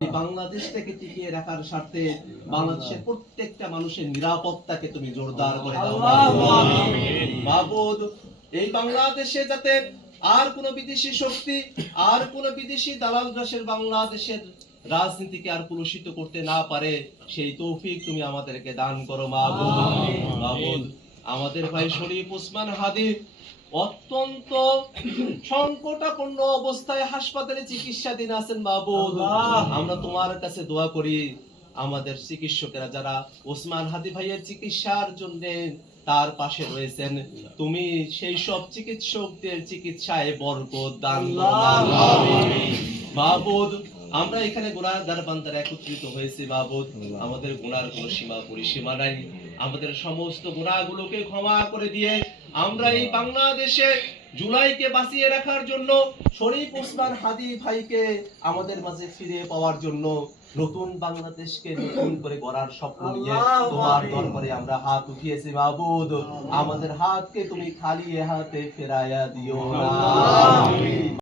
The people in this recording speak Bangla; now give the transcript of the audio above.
বাংলাদেশটাকে টিকিয়ে রাখার স্বার্থে বাংলাদেশের প্রত্যেকটা মানুষের নিরাপত্তাকে তুমি জোরদার করে দাও মাবুদ। এই বাংলাদেশে যাতে আর কোন বিদেশি শক্তি আর কোন বিদেশি দালাল রাশের বাংলাদেশের রাজনীতিকে আর কলুষিত করতে না পারে সেই তৌফিক তুমি আমাদেরকে দান করো মাবুদ। মাবুদ, আমাদের ভাই শরীফ ওসমান হাদি অত্যন্ত সংকটাপন্ন অবস্থায় হাসপাতালে চিকিৎসাধীন আছেন মাবুদ। আমরা তোমার কাছে দোয়া করি আমাদের চিকিৎসকেরা যারা ওসমান হাদি ভাইয়ের চিকিৎসার জন্য তার পাশে রয়েছেন, তুমি সেই সব চিকিৎসকদের চিকিৎসায় বরকত দান করো মাবুদ। আমরা এখানে গুনাহগার বান্দারা একত্রিত হয়েছি মাবুদ, আমাদের গুনার কোনো সীমা পরিসীমা নাই। আমাদের সমস্ত গুনাহগুলোকে ক্ষমা করে দিয়ে আমরা এই বাংলাদেশে জুলাইকে বাঁচিয়ে রাখার জন্য শরীফ ওসমান হাদি ভাইকে আমাদের মাঝে ফিরে পাওয়ার জন্য নতুন বাংলাদেশকে নতুন করে গড়ার স্বপ্ন নিয়ে তোমার দরবারে আমরা হাত উঠিয়েছি মাবুদ। আমাদের হাতকে তুমি খালি হাতে ফেরাইয়া দিও না।